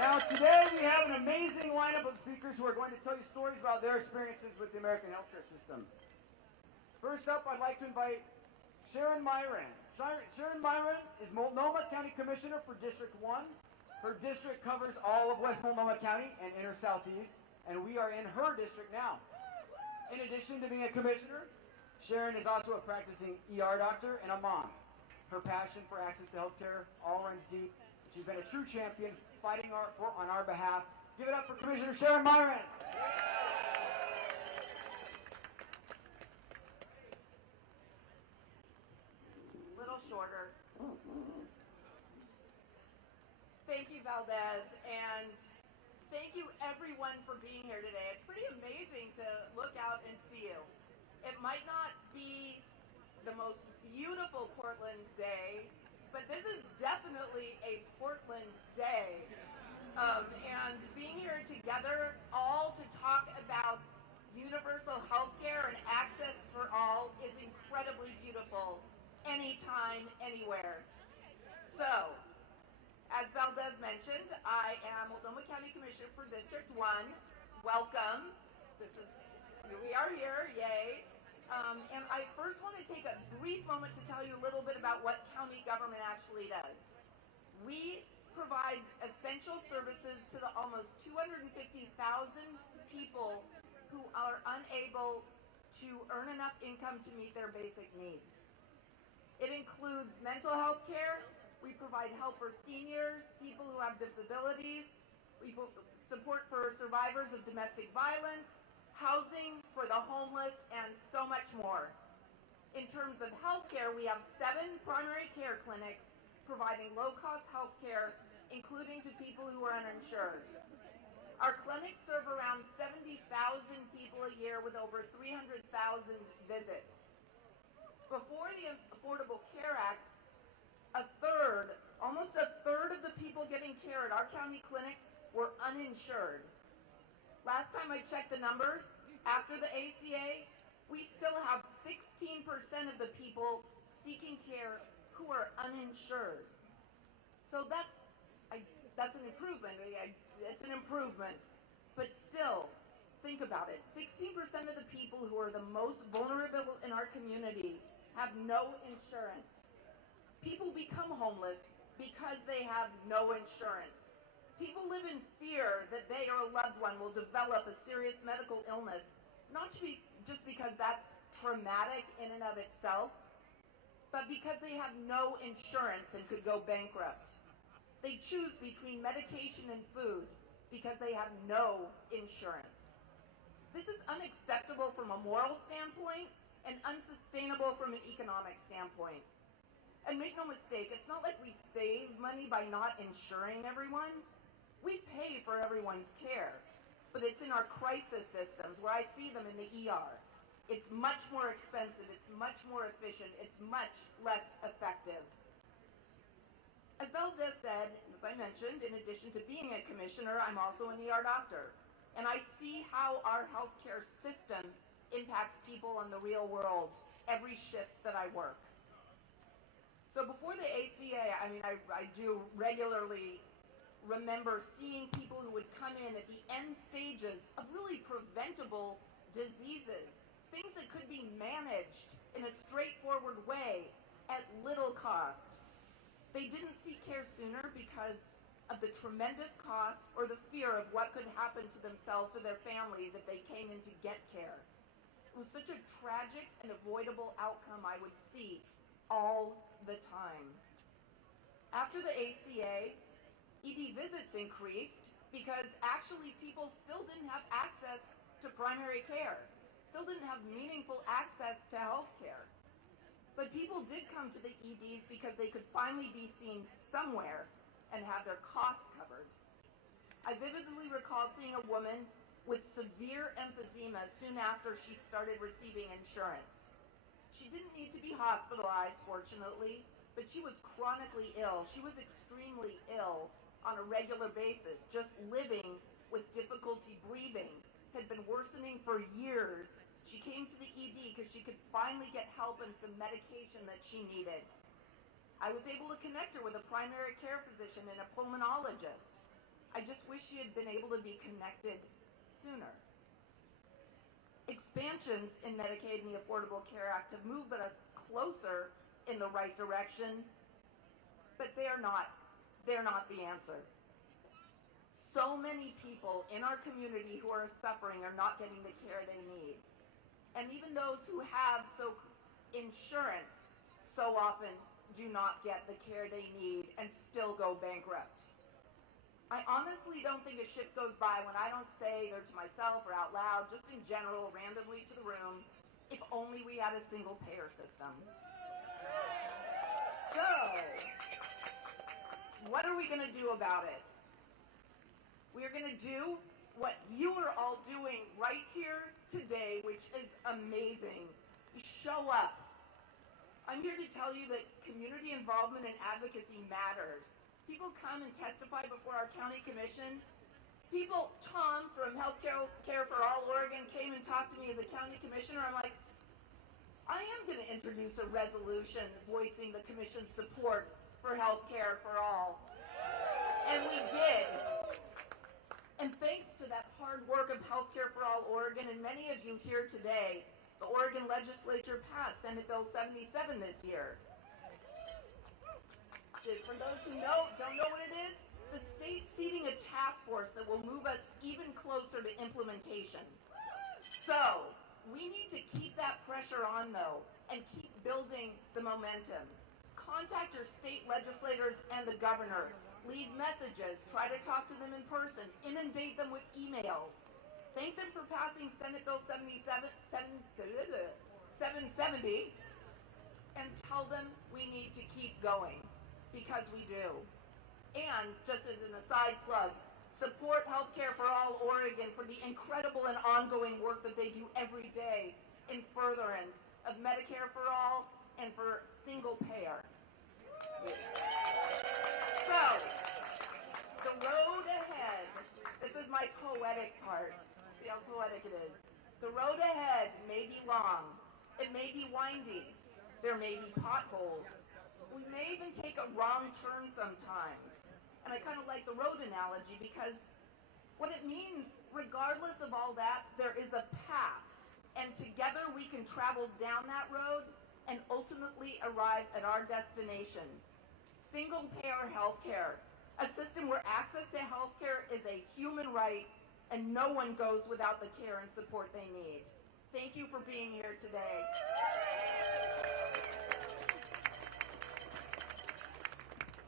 Now today we have an amazing lineup of speakers who are going to tell you stories about their experiences with the American healthcare system. First up, I'd like to invite Sharon Myran. Sharon Myran is Multnomah County Commissioner for District 1. Her district covers all of West Multnomah County and Inner Southeast, and we are in her district now. In addition to being a commissioner, Sharon is also a practicing ER doctor and a mom. Her passion for access to healthcare all runs deep. She's been a true champion fighting on our behalf. Give it up for Commissioner Sharon Myran. Little shorter. Thank you, Valdez, and thank you everyone for being here today. It's pretty amazing to look out and see you. It might not be the most beautiful Portland day, but this is definitely a Portland day. And being here together, all to talk about universal health care and access for all is incredibly beautiful, anytime, anywhere. So, as Valdez mentioned, I am Multnomah County Commissioner for District 1. Welcome. We are here, yay. And I first want to take a brief moment to tell you a little bit about what county government actually does. We provide essential services to the almost 250,000 people who are unable to earn enough income to meet their basic needs. It includes mental health care. We provide help for seniors, people who have disabilities. We support for survivors of domestic violence, housing for the homeless, and so much more. In terms of health care, we have 7 primary care clinics providing low-cost health care, including to people who are uninsured. Our clinics serve around 70,000 people a year with over 300,000 visits. Before the Affordable Care Act, almost a third of the people getting care at our county clinics were uninsured. Last time I checked the numbers, after the ACA, we still have 16% of the people seeking care who are uninsured. So that's an improvement. It's an improvement. But still, think about it. 16% of the people who are the most vulnerable in our community have no insurance. People become homeless because they have no insurance. People live in fear that they or a loved one will develop a serious medical illness, not just because that's traumatic in and of itself, but because they have no insurance and could go bankrupt. They choose between medication and food because they have no insurance. This is unacceptable from a moral standpoint and unsustainable from an economic standpoint. And make no mistake, it's not like we save money by not insuring everyone. We pay for everyone's care, but it's in our crisis systems where I see them in the ER. It's much more expensive, it's much more efficient, it's much less effective. As Valdez said, as I mentioned, in addition to being a commissioner, I'm also an ER doctor. And I see how our healthcare system impacts people in the real world every shift that I work. So before the ACA, I do regularly remember seeing people who would come in at the end stages of really preventable diseases, things that could be managed in a straightforward way at little cost. They didn't seek care sooner because of the tremendous cost or the fear of what could happen to themselves or their families if they came in to get care. It was such a tragic and avoidable outcome I would see all the time. After the ACA, ED visits increased because actually people still didn't have access to primary care, still didn't have meaningful access to health care. But people did come to the EDs because they could finally be seen somewhere and have their costs covered. I vividly recall seeing a woman with severe emphysema soon after she started receiving insurance. She didn't need to be hospitalized, fortunately, but she was chronically ill. She was extremely ill on a regular basis, just living with difficulty breathing, had been worsening for years. She came to the ED because she could finally get help and some medication that she needed. I was able to connect her with a primary care physician and a pulmonologist. I just wish she had been able to be connected sooner. Expansions in Medicaid and the Affordable Care Act have moved us closer in the right direction, but they're not the answer. So many people in our community who are suffering are not getting the care they need. And even those who have insurance so often do not get the care they need and still go bankrupt. I honestly don't think a shift goes by when I don't say, either to myself or out loud, just in general, randomly to the room, if only we had a single payer system. So, what are we going to do about it? We are going to do what you are all doing right here today, which is amazing. Show up. I'm here to tell you that community involvement and advocacy matters. People come and testify before our county commission. Tom from Healthcare for All Oregon came and talked to me as a county commissioner. I'm like, I am going to introduce a resolution voicing the commission's support for healthcare for all. And we did. And thanks to that hard work of Healthcare for All Oregon and many of you here today, the Oregon legislature passed Senate Bill 77 this year. For those who don't know what it is, the state's seating a task force that will move us even closer to implementation. So, we need to keep that pressure on, though, and keep building the momentum. Contact your state legislators and the governor. Leave messages. Try to talk to them in person. Inundate them with emails. Thank them for passing Senate Bill 770, and tell them we need to keep going, because we do. And, just as an aside plug, support Healthcare for All Oregon for the incredible and ongoing work that they do every day in furtherance of Medicare for all and for single payer. So, the road ahead, this is my poetic part. See how poetic it is. The road ahead may be long. It may be windy. There may be potholes. We may even take a wrong turn sometimes. And I kind of like the road analogy because what it means, regardless of all that, there is a path. And together we can travel down that road and ultimately arrive at our destination. Single-payer healthcare, a system where access to healthcare is a human right and no one goes without the care and support they need. Thank you for being here today.